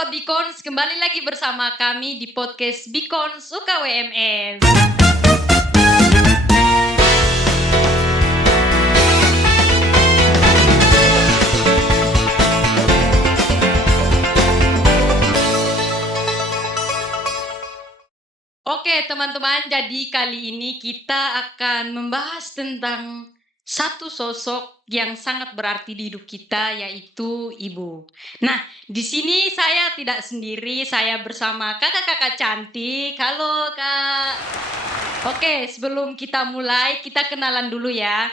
Sobat Bikons, kembali lagi bersama kami di podcast Bikons UKWMS. Oke teman-teman, jadi kali ini kita akan membahas tentang satu sosok yang sangat berarti di hidup kita, yaitu ibu. Nah, di sini saya tidak sendiri, saya bersama kakak-kakak cantik. Halo Kak. Oke, sebelum kita mulai, kita kenalan dulu ya.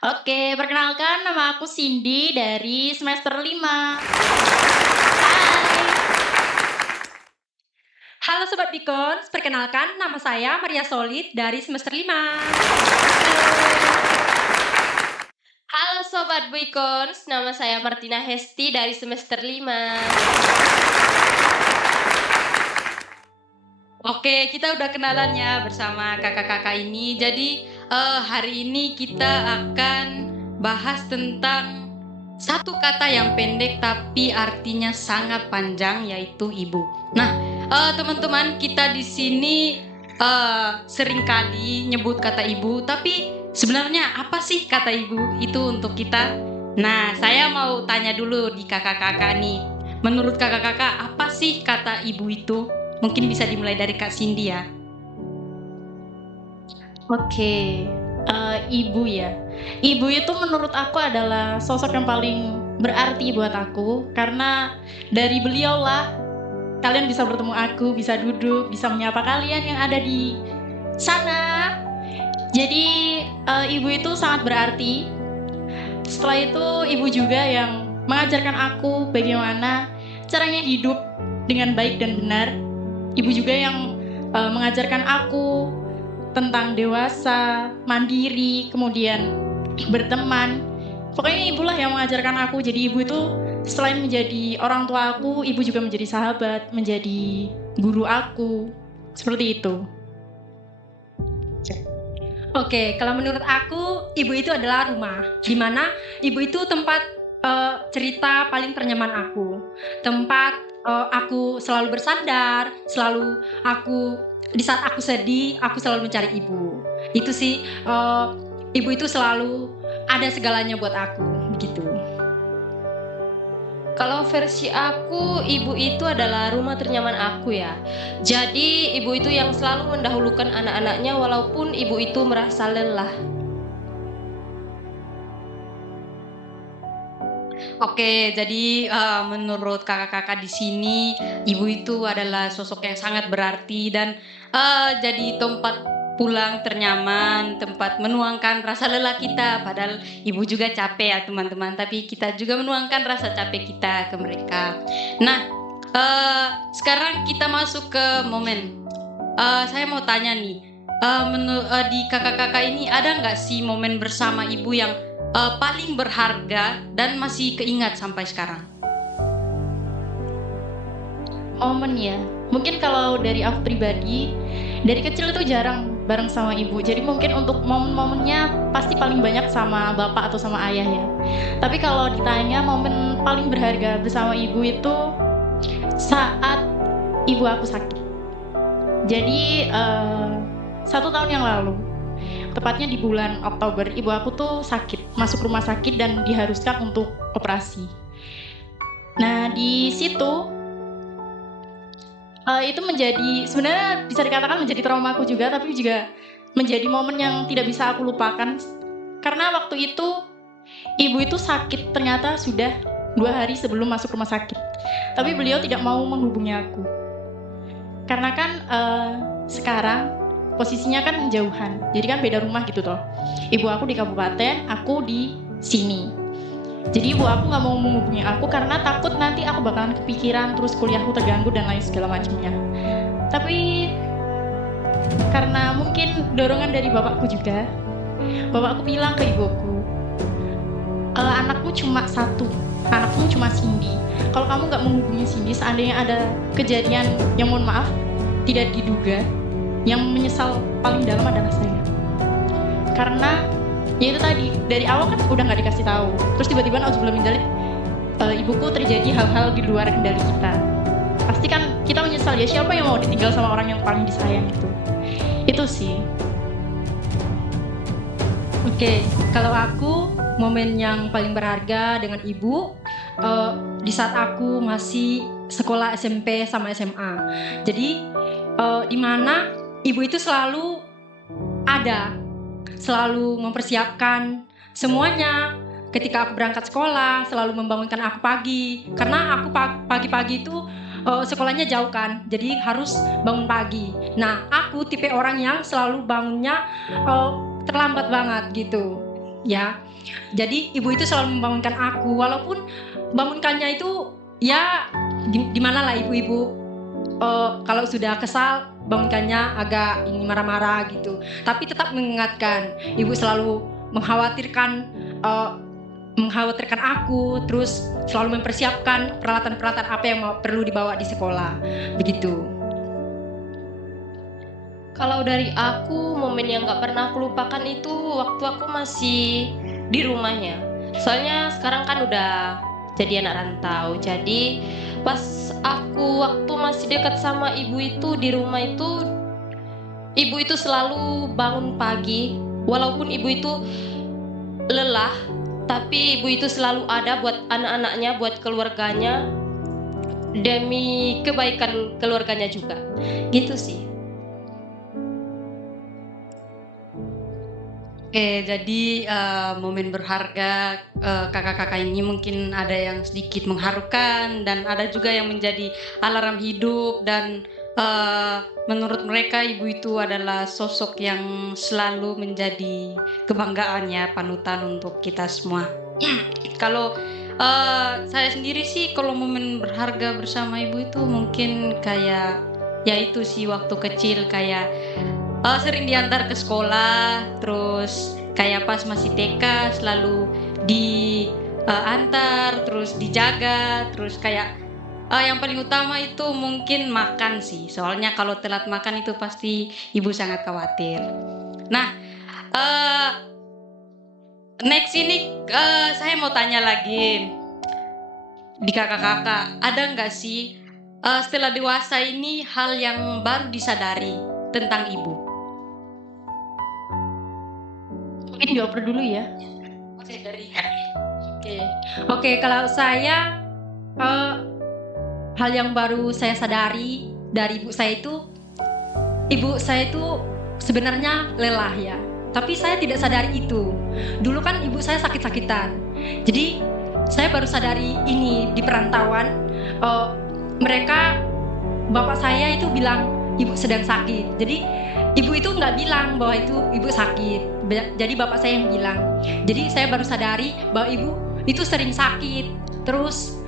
Oke, perkenalkan nama aku Cindy dari semester 5. Halo Sobat Bikons, perkenalkan nama saya Maria Solid dari semester 5. Halo Sobat Bikons, nama saya Martina Hesti dari semester 5. Oke, kita udah kenalan ya bersama kakak-kakak ini. Jadi hari ini kita akan bahas tentang satu kata yang pendek tapi artinya sangat panjang, yaitu ibu. Nah, teman-teman, kita di sini seringkali nyebut kata ibu, tapi sebenarnya apa sih kata ibu itu untuk kita? Nah, saya mau tanya dulu di kakak-kakak nih. Menurut kakak-kakak, apa sih kata ibu itu? Mungkin bisa dimulai dari Kak Cindy ya. Oke, ibu ya. Ibu itu menurut aku adalah sosok yang paling berarti buat aku, karena dari beliau lah kalian bisa bertemu aku, bisa duduk, bisa menyapa kalian yang ada di sana. Jadi ibu itu sangat berarti. Setelah itu ibu juga yang mengajarkan aku bagaimana caranya hidup dengan baik dan benar. Ibu juga yang mengajarkan aku tentang dewasa, mandiri, kemudian berteman. Pokoknya ibulah yang mengajarkan aku. Jadi ibu itu selain menjadi orang tua aku, ibu juga menjadi sahabat, menjadi guru aku. Seperti itu. Oke, kalau menurut aku, ibu itu adalah rumah, di mana ibu itu tempat cerita paling ternyaman aku, tempat aku selalu bersandar, selalu aku di saat aku sedih, aku selalu mencari ibu. Itu sih, ibu itu selalu ada segalanya buat aku, begitu. Kalau versi aku, ibu itu adalah rumah ternyaman aku ya. Jadi ibu itu yang selalu mendahulukan anak-anaknya walaupun ibu itu merasa lelah. Oke, jadi menurut kakak-kakak di sini, ibu itu adalah sosok yang sangat berarti dan jadi tempat pulang ternyaman, tempat menuangkan rasa lelah kita. Padahal ibu juga capek ya teman-teman, tapi kita juga menuangkan rasa capek kita ke mereka. Nah, sekarang kita masuk ke momen. Saya mau tanya nih, di kakak-kakak ini ada nggak sih momen bersama ibu yang paling berharga dan masih keingat sampai sekarang? Momen ya. Mungkin kalau dari aku pribadi, dari kecil itu jarang bareng sama ibu. Jadi mungkin untuk momen-momennya pasti paling banyak sama bapak atau sama ayah ya. Tapi kalau ditanya momen paling berharga bersama ibu itu saat ibu aku sakit. Jadi 1 tahun yang lalu, tepatnya di bulan Oktober, ibu aku tuh sakit, masuk rumah sakit dan diharuskan untuk operasi. Nah, di situ itu menjadi, sebenarnya bisa dikatakan menjadi trauma aku juga, tapi juga menjadi momen yang tidak bisa aku lupakan. Karena waktu itu ibu itu sakit ternyata sudah 2 hari sebelum masuk rumah sakit. Tapi beliau tidak mau menghubungi aku. Karena kan sekarang posisinya kan jauhan, jadi kan beda rumah gitu toh. Ibu aku di kabupaten, aku di sini. Jadi ibu aku gak mau menghubungi aku karena takut nanti aku bakalan kepikiran, terus kuliahku terganggu dan lain segala macamnya. Tapi karena mungkin dorongan dari bapakku juga, bapakku bilang ke ibuku, anakmu cuma 1, anakmu cuma Cindy. Kalau kamu gak menghubungi Cindy, seandainya ada kejadian yang mohon maaf tidak diduga, yang menyesal paling dalam adalah saya. Karena ya itu tadi, dari awal kan udah gak dikasih tahu. Terus tiba-tiba nauzubillah min dzalik, ibuku terjadi hal-hal di luar kendali kita. Pasti kan kita menyesal ya, siapa yang mau ditinggal sama orang yang paling disayang gitu. Itu sih. Oke, kalau aku momen yang paling berharga dengan ibu di saat aku masih sekolah SMP sama SMA. Jadi di mana ibu itu selalu ada, selalu mempersiapkan semuanya. Ketika aku berangkat sekolah, selalu membangunkan aku pagi. Karena aku pagi-pagi itu sekolahnya jauh kan, jadi harus bangun pagi. Nah, aku tipe orang yang selalu bangunnya terlambat banget gitu, ya. Jadi ibu itu selalu membangunkan aku, walaupun bangunkannya itu ya gimana lah ibu-ibu. Kalau sudah kesal, bangunkannya agak ini marah-marah gitu. Tapi tetap mengingatkan, ibu selalu mengkhawatirkan aku, terus selalu mempersiapkan peralatan-peralatan apa yang perlu dibawa di sekolah, begitu. Kalau dari aku, momen yang gak pernah aku lupakan itu waktu aku masih di rumahnya. Soalnya sekarang kan udah jadi anak rantau. Jadi pas aku waktu masih dekat sama ibu itu di rumah itu, ibu itu selalu bangun pagi. Walaupun ibu itu lelah, tapi ibu itu selalu ada buat anak-anaknya, buat keluarganya, demi kebaikan keluarganya juga. Gitu sih. Oke, jadi momen berharga kakak-kakak ini mungkin ada yang sedikit mengharukan dan ada juga yang menjadi alarm hidup, dan menurut mereka ibu itu adalah sosok yang selalu menjadi kebanggaan ya, panutan untuk kita semua. Kalau saya sendiri sih, kalau momen berharga bersama ibu itu mungkin kayak ya itu sih, waktu kecil kayak sering diantar ke sekolah, terus kayak pas masih TK selalu diantar, terus dijaga, terus kayak yang paling utama itu mungkin makan sih. Soalnya kalau telat makan itu pasti ibu sangat khawatir. Nah, next ini saya mau tanya lagi di kakak-kakak, ada nggak sih setelah dewasa ini hal yang baru disadari tentang ibu? Mungkin dioper dulu ya. Oke, kalau saya hal yang baru saya sadari dari ibu saya itu sebenarnya lelah ya. Tapi saya tidak sadari itu. Dulu kan ibu saya sakit-sakitan. Jadi saya baru sadari ini di perantauan. Bapak saya itu bilang ibu sedang sakit. Jadi ibu itu nggak bilang bahwa itu ibu sakit. Jadi bapak saya yang bilang. Jadi saya baru sadari bahwa ibu itu sering sakit. Terus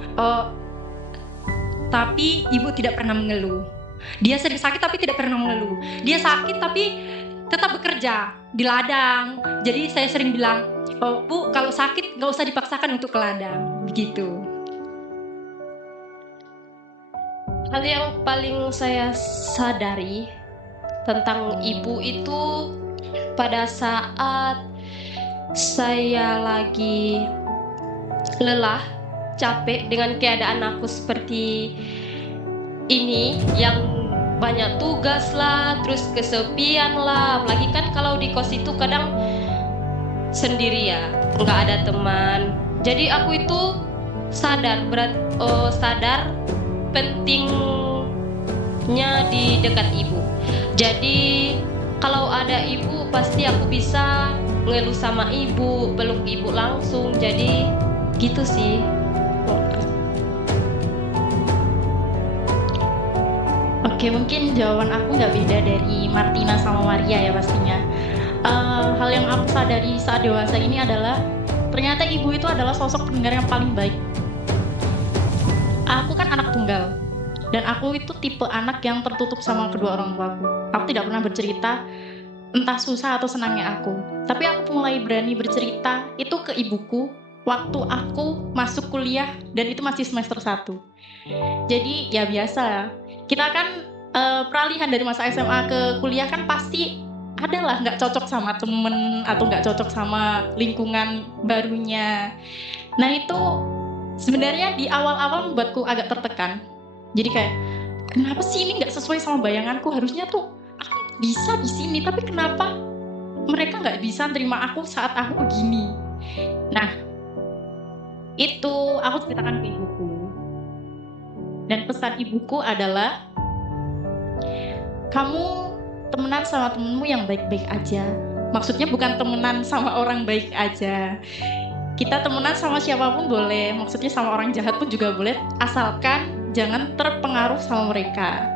tapi ibu tidak pernah mengeluh. Dia sering sakit tapi tidak pernah mengeluh. Dia sakit tapi tetap bekerja di ladang. Jadi saya sering bilang, Bu, kalau sakit nggak usah dipaksakan untuk ke ladang. Begitu. Hal yang paling saya sadari tentang ibu itu pada saat saya lagi lelah, capek dengan keadaan aku seperti ini, yang banyak tugas lah, terus kesepian lah. Apalagi kan kalau di kos itu kadang sendiri ya, nggak ada teman. Jadi aku itu sadar pentingnya di dekat ibu. Jadi kalau ada ibu pasti aku bisa ngeluh sama ibu, peluk ibu langsung. Jadi gitu sih. Oke, mungkin jawaban aku nggak beda dari Martina sama Maria ya pastinya. Hal yang aku sadari saat dewasa ini adalah ternyata ibu itu adalah sosok pendengar yang paling baik. Aku kan anak tunggal dan aku itu tipe anak yang tertutup sama kedua orang tuaku. Aku tidak pernah bercerita entah susah atau senangnya aku. Tapi aku mulai berani bercerita itu ke ibuku waktu aku masuk kuliah dan itu masih semester 1. Jadi ya biasa, kita kan peralihan dari masa SMA ke kuliah kan pasti adalah nggak cocok sama temen atau nggak cocok sama lingkungan barunya. Nah itu sebenarnya di awal-awal membuatku agak tertekan. Jadi kayak, kenapa sih ini nggak sesuai sama bayanganku? Harusnya tuh aku bisa di sini, tapi kenapa mereka nggak bisa terima aku saat aku begini? Nah, itu aku ceritakan ke ibuku. Dan pesan ibuku adalah, kamu temenan sama temenmu yang baik-baik aja. Maksudnya bukan temenan sama orang baik aja. Kita temenan sama siapapun boleh, maksudnya sama orang jahat pun juga boleh, asalkan jangan terpengaruh sama mereka.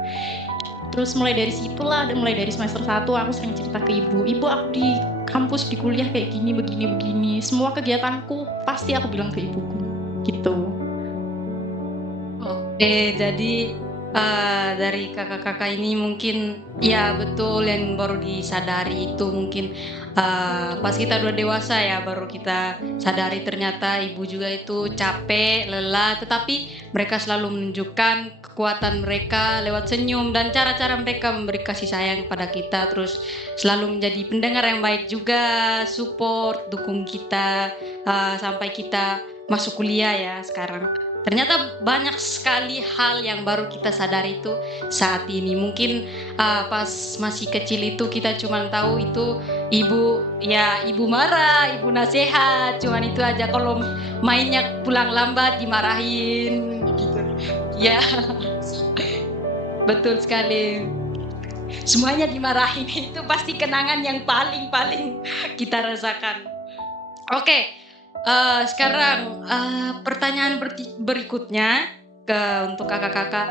Terus mulai dari situlah, mulai dari semester 1 aku sering cerita ke ibu, ibu aku di kampus, di kuliah kayak gini, begini. Semua kegiatanku pasti aku bilang ke ibuku, gitu. Oke, jadi dari kakak-kakak ini mungkin ya betul yang baru disadari itu mungkin pas kita udah dewasa ya baru kita sadari ternyata ibu juga itu capek, lelah, tetapi mereka selalu menunjukkan kekuatan mereka lewat senyum dan cara-cara mereka memberi kasih sayang kepada kita, terus selalu menjadi pendengar yang baik juga, support, dukung kita sampai kita masuk kuliah ya sekarang. Ternyata banyak sekali hal yang baru kita sadari itu saat ini. Mungkin pas masih kecil itu kita cuma tahu itu ibu marah, ibu nasihat, cuman itu aja. Kalau mainnya pulang lambat dimarahin gitu. Ya, betul sekali. Semuanya dimarahin itu pasti kenangan yang paling kita rasakan. Oke. Sekarang pertanyaan berikutnya untuk kakak-kakak,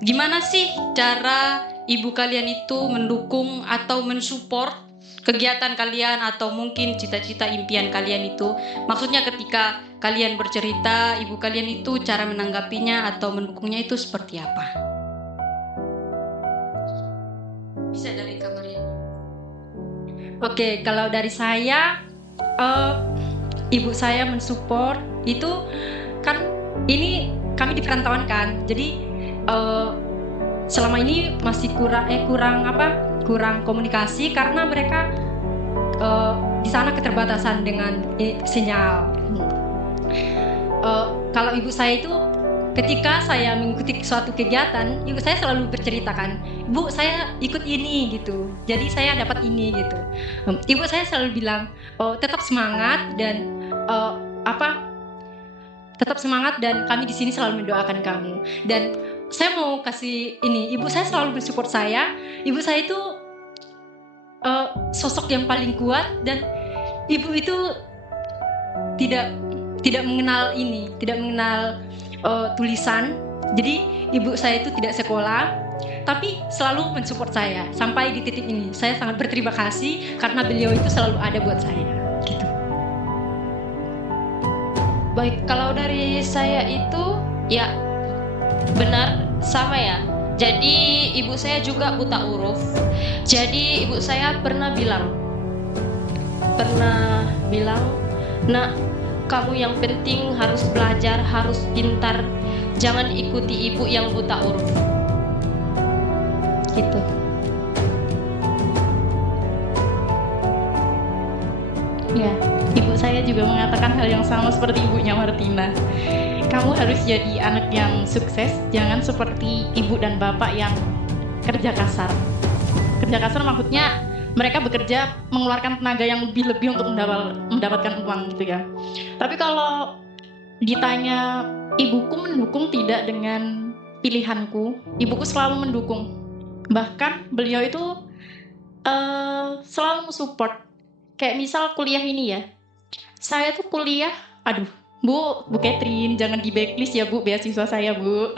gimana sih cara ibu kalian itu mendukung atau mensupport kegiatan kalian atau mungkin cita-cita impian kalian itu? Maksudnya ketika kalian bercerita, ibu kalian itu cara menanggapinya atau mendukungnya itu seperti apa? Bisa dari Kak Maria. Oke, kalau dari saya, ibu saya mensupport itu kan, ini kami di perantauan kan, jadi selama ini masih kurang komunikasi karena mereka di sana keterbatasan dengan sinyal. Kalau ibu saya itu ketika saya mengikuti suatu kegiatan, ibu saya selalu berceritakan, "Bu, saya ikut ini," gitu. Jadi saya dapat ini gitu. Ibu saya selalu bilang, tetap semangat dan tetap semangat dan kami di sini selalu mendoakan kamu. Dan saya mau kasih ini, ibu saya selalu mensupport saya. Ibu saya itu sosok yang paling kuat dan ibu itu tidak mengenal tulisan. Jadi ibu saya itu tidak sekolah, tapi selalu mensupport saya sampai di titik ini. Saya sangat berterima kasih karena beliau itu selalu ada buat saya. Gitu. Baik, kalau dari saya itu ya benar sama ya. Jadi ibu saya juga buta huruf. Jadi ibu saya pernah bilang, "Nak, kamu yang penting harus belajar, harus pintar. Jangan ikuti ibu yang buta huruf." Gitu. Ya, ibu saya juga mengatakan hal yang sama seperti ibunya Martina. Kamu harus jadi anak yang sukses, jangan seperti ibu dan bapak yang kerja kasar. Kerja kasar maksudnya mereka bekerja mengeluarkan tenaga yang lebih untuk mendapatkan uang gitu ya. Tapi kalau ditanya ibuku mendukung tidak dengan pilihanku, ibuku selalu mendukung. Bahkan beliau itu selalu mensupport. Kayak misal kuliah ini ya, saya tuh kuliah, Bu Catherine, jangan di backlist ya Bu, beasiswa saya Bu.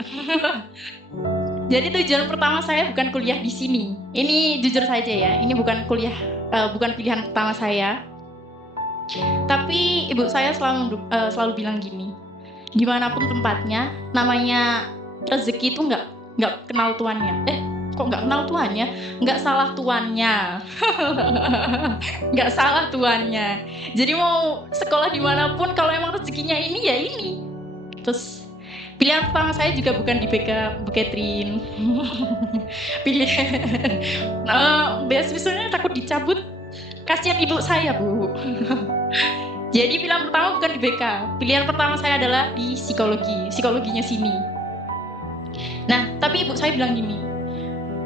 Jadi tujuan pertama saya bukan kuliah di sini. Ini jujur saja ya, ini bukan bukan pilihan pertama saya. Tapi ibu saya selalu bilang gini, dimanapun tempatnya, namanya rezeki itu nggak kenal tuannya. Kok nggak kenal tuannya? Nggak salah tuannya. Nggak salah tuannya. Jadi mau sekolah dimanapun, kalau emang rezekinya ini ya ini. Terus pilihan pertama saya juga bukan di BK Bu Catherine. Beasiswanya takut dicabut. Kasihan ibu saya Bu. Jadi pilihan pertama bukan di BK. Pilihan pertama saya adalah di psikologinya sini. Nah, tapi ibu saya bilang gini,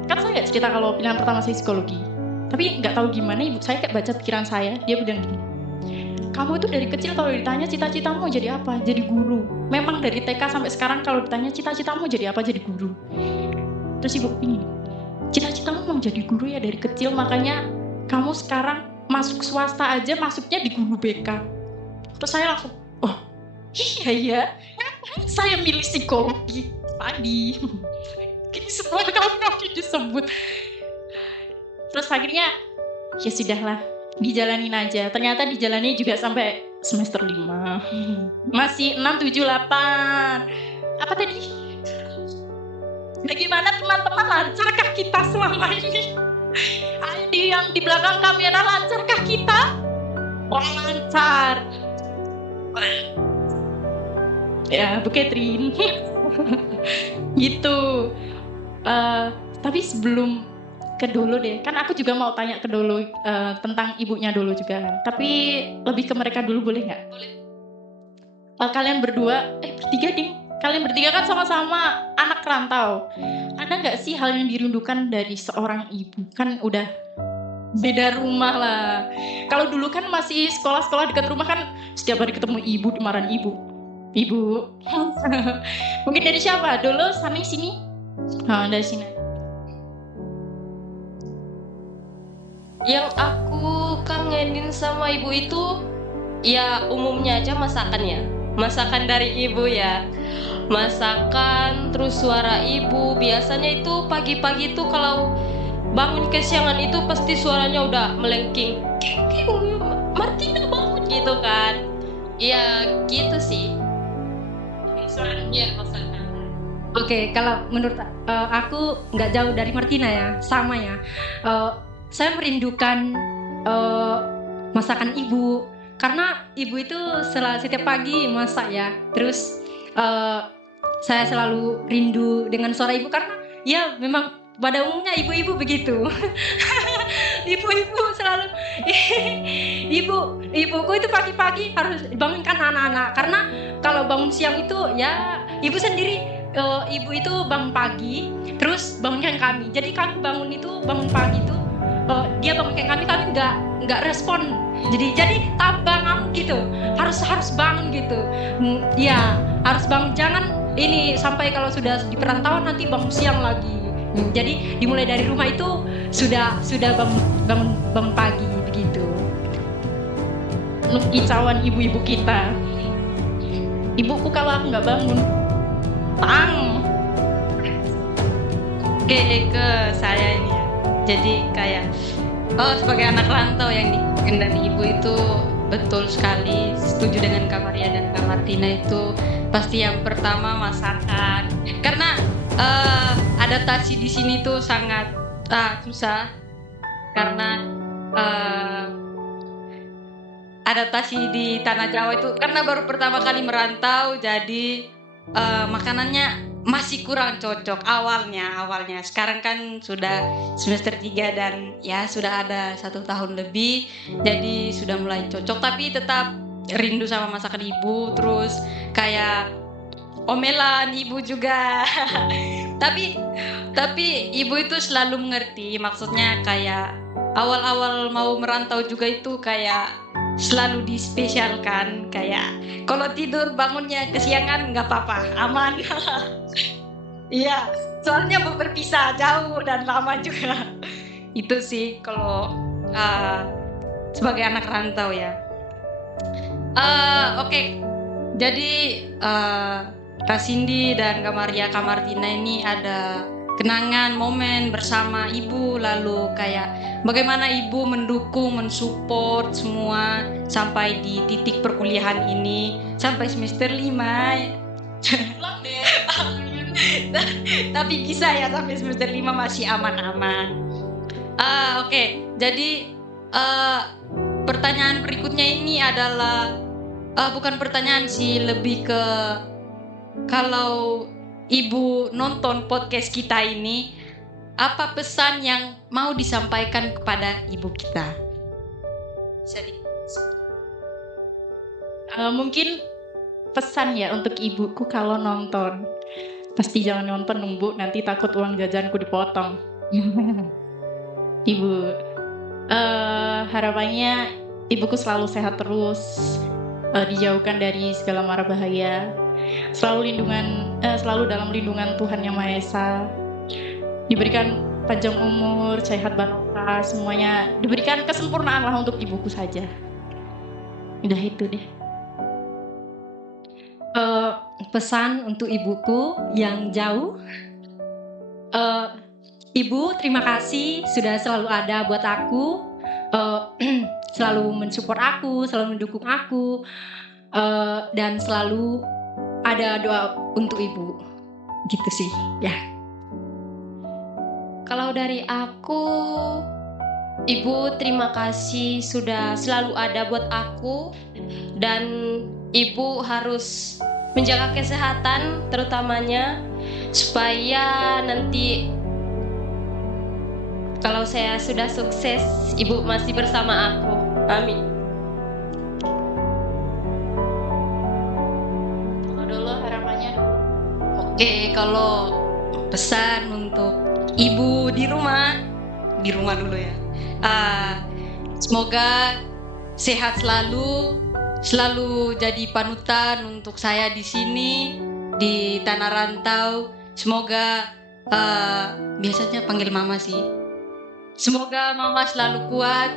kan saya nggak cerita kalau pilihan pertama saya psikologi. Tapi nggak tahu gimana ibu saya kayak baca pikiran saya. Dia bilang gini, kamu itu dari kecil kalau ditanya cita-citamu jadi apa? Jadi guru. Memang dari TK sampai sekarang kalau ditanya cita-citamu jadi apa? Jadi guru. Terus ibu ini, cita-citamu mau jadi guru ya dari kecil, makanya kamu sekarang masuk swasta aja masuknya di guru BK. Terus saya langsung, oh iya, ngapain saya milih psikologi tadi? Ini semua kamu disebut. Terus akhirnya, ya sudahlah, dijalanin aja. Ternyata dijalani juga sampai semester 5. Masih 6, 7, 8. Apa tadi? Bagaimana teman-teman, lancarkah kita selama ini? Adi yang di belakang kamera, lancarkah kita? Oh, lancar. Ya, Bu Catherine. Gitu. Tapi sebelum ke Dolo deh, kan aku juga mau tanya ke Dolo tentang ibunya Dolo juga kan. Tapi lebih ke mereka dulu boleh nggak? Boleh. Kalian berdua, bertiga ding. Kalian bertiga kan sama-sama anak rantau. Ada nggak sih hal yang dirindukan dari seorang ibu? Kan udah beda rumah lah. Kalau dulu kan masih sekolah-sekolah dekat rumah kan setiap hari ketemu ibu, dimarahin ibu. Mungkin dari siapa? Dolo, Sani, sini. Dari sini. Yang aku kangenin sama ibu itu ya umumnya aja masakan dari ibu ya, masakan, terus suara ibu. Biasanya itu pagi-pagi itu kalau bangun kesiangan itu pasti suaranya udah melengking, Martina bangun gitu kan. Ya gitu sih suaranya, masakan. Oke, kalau menurut aku nggak jauh dari Martina ya, sama ya. Saya merindukan masakan ibu, karena ibu itu setiap pagi masak ya. Terus saya selalu rindu dengan suara ibu, karena ya memang pada umumnya ibu-ibu begitu. Ibu-ibu selalu ibuku itu pagi-pagi harus bangunkan anak-anak, karena kalau bangun siang itu ya ibu sendiri, ibu itu bangun pagi terus bangunkan kami. Jadi kami bangun pagi itu dia bangunkan kami nggak respon. Jadi bangun gitu, harus bangun gitu. Ya harus bangun, jangan ini sampai kalau sudah di perantauan nanti bangun siang lagi. Jadi dimulai dari rumah itu sudah bangun pagi begitu. Kicauan ibu-ibu kita. Ibuku kalau aku nggak bangun, Oke, ke saya ini ya. Jadi kayak sebagai anak rantau yang diikutin dari ibu itu betul sekali, setuju dengan Kak Maria dan Kak Martina. Itu pasti yang pertama masakan, karena adaptasi di sini tuh sangat susah, karena adaptasi di tanah Jawa itu karena baru pertama kali merantau, jadi makanannya masih kurang cocok awalnya. Sekarang kan sudah semester 3 dan ya sudah ada 1 tahun lebih, jadi sudah mulai cocok. Tapi tetap rindu sama masakan ibu, terus kayak omelan ibu juga. tapi ibu itu selalu mengerti, maksudnya kayak awal-awal mau merantau juga itu kayak selalu dispesialkan, kayak kalau tidur bangunnya kesiangan nggak apa-apa, aman. Iya, soalnya mau berpisah jauh dan lama juga. Itu sih kalau sebagai anak rantau ya. Oke. Jadi Kak Cindy dan Kak Maria, Kak Martina ini ada kenangan momen bersama ibu, lalu kayak bagaimana ibu mendukung, mensupport semua sampai di titik perkuliahan ini, sampai semester 5. Tapi bisa ya sampai semester 5 masih aman-aman. Oke. Jadi pertanyaan berikutnya ini adalah bukan pertanyaan sih, lebih ke kalau ibu nonton podcast kita ini, apa pesan yang mau disampaikan kepada ibu kita? Mungkin pesan ya untuk ibuku kalau nonton. Pasti jangan nonton Bu, nanti takut uang jajanku dipotong. Ibu, harapannya ibuku selalu sehat terus, dijauhkan dari segala mara bahaya, selalu dalam lindungan Tuhan Yang Maha Esa, diberikan panjang umur, sehat barokah, semuanya diberikan kesempurnaan lah untuk ibuku saja. Udah itu deh. Pesan untuk ibuku yang jauh, Ibu terima kasih sudah selalu ada buat aku, selalu mensupport aku, selalu mendukung aku, dan selalu ada doa untuk ibu, gitu sih ya. Kalau dari aku, Ibu terima kasih sudah selalu ada buat aku, dan Ibu harus menjaga kesehatan terutamanya supaya nanti kalau saya sudah sukses, Ibu masih bersama aku. Amin. Dulu harapannya. Oke, kalau pesan untuk ibu di rumah dulu ya. Semoga sehat selalu jadi panutan untuk saya di sini di tanah rantau. Semoga biasanya panggil mama sih. Semoga mama selalu kuat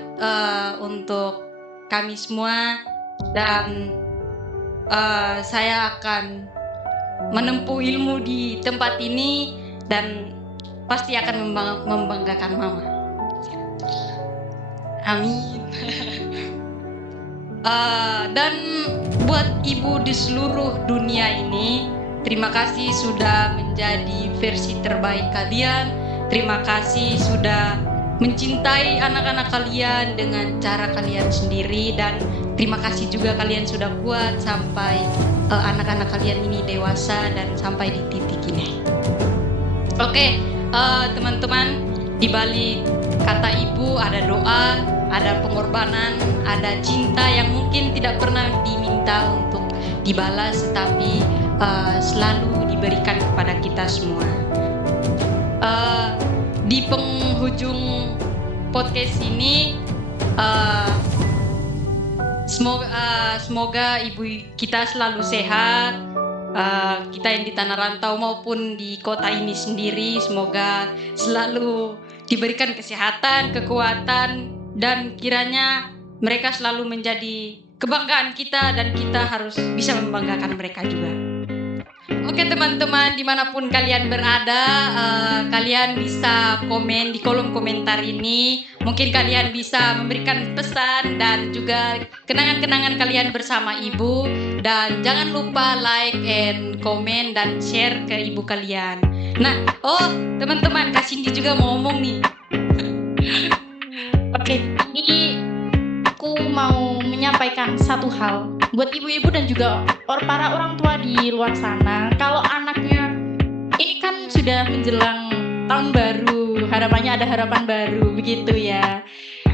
untuk kami semua, dan saya akan menempuh ilmu di tempat ini dan pasti akan membanggakan mama. Amin. Dan buat ibu di seluruh dunia ini, terima kasih sudah menjadi versi terbaik kalian. Terima kasih sudah mencintai anak-anak kalian dengan cara kalian sendiri, dan terima kasih juga kalian sudah kuat sampai anak-anak kalian ini dewasa dan sampai di titik ini. Oke, teman-teman, di balik kata ibu ada doa, ada pengorbanan, ada cinta yang mungkin tidak pernah diminta untuk dibalas, tetapi selalu diberikan kepada kita semua. Di penghujung podcast ini, semoga ibu kita selalu sehat, kita yang di tanah rantau maupun di kota ini sendiri, semoga selalu diberikan kesehatan, kekuatan, dan kiranya mereka selalu menjadi kebanggaan kita, dan kita harus bisa membanggakan mereka juga. Oke teman-teman, dimanapun kalian berada, kalian bisa komen di kolom komentar ini. Mungkin kalian bisa memberikan pesan dan juga kenangan-kenangan kalian bersama ibu. Dan jangan lupa like and comment dan share ke ibu kalian. Nah, teman-teman, Kak Cindy juga mau ngomong nih. Oke, ini aku mau menyampaikan satu hal buat ibu-ibu dan juga para orang tua di luar sana. Kalau anaknya ini kan sudah menjelang tahun baru, harapannya ada harapan baru, begitu ya.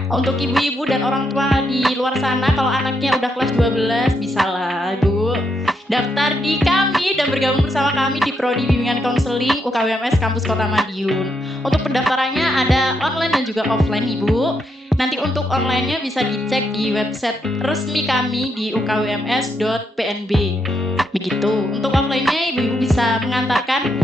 Untuk ibu-ibu dan orang tua di luar sana, kalau anaknya udah kelas 12, bisalah Bu daftar di kami dan bergabung bersama kami di Prodi Bimbingan Konseling UKWMS Kampus Kota Madiun. Untuk pendaftarannya ada online dan juga offline Ibu. Nanti untuk online-nya bisa dicek di website resmi kami di ukwms.pnb. Begitu. Untuk offline-nya ibu-ibu bisa mengantarkan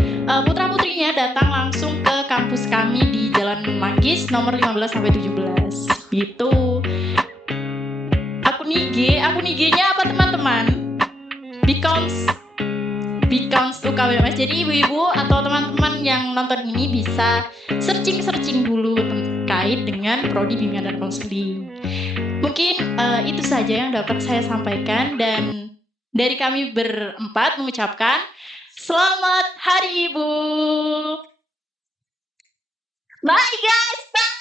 putra-putrinya datang langsung ke kampus kami di Jalan Manggis nomor 15 sampai 17. Gitu. Akun IG-nya apa teman-teman? Beacons UKWMS. Jadi ibu-ibu atau teman-teman yang nonton ini bisa searching dulu terkait dengan Prodi Bimbingan dan Konseling. Mungkin itu saja yang dapat saya sampaikan, dan dari kami berempat mengucapkan Selamat Hari Ibu. Bye guys, bye.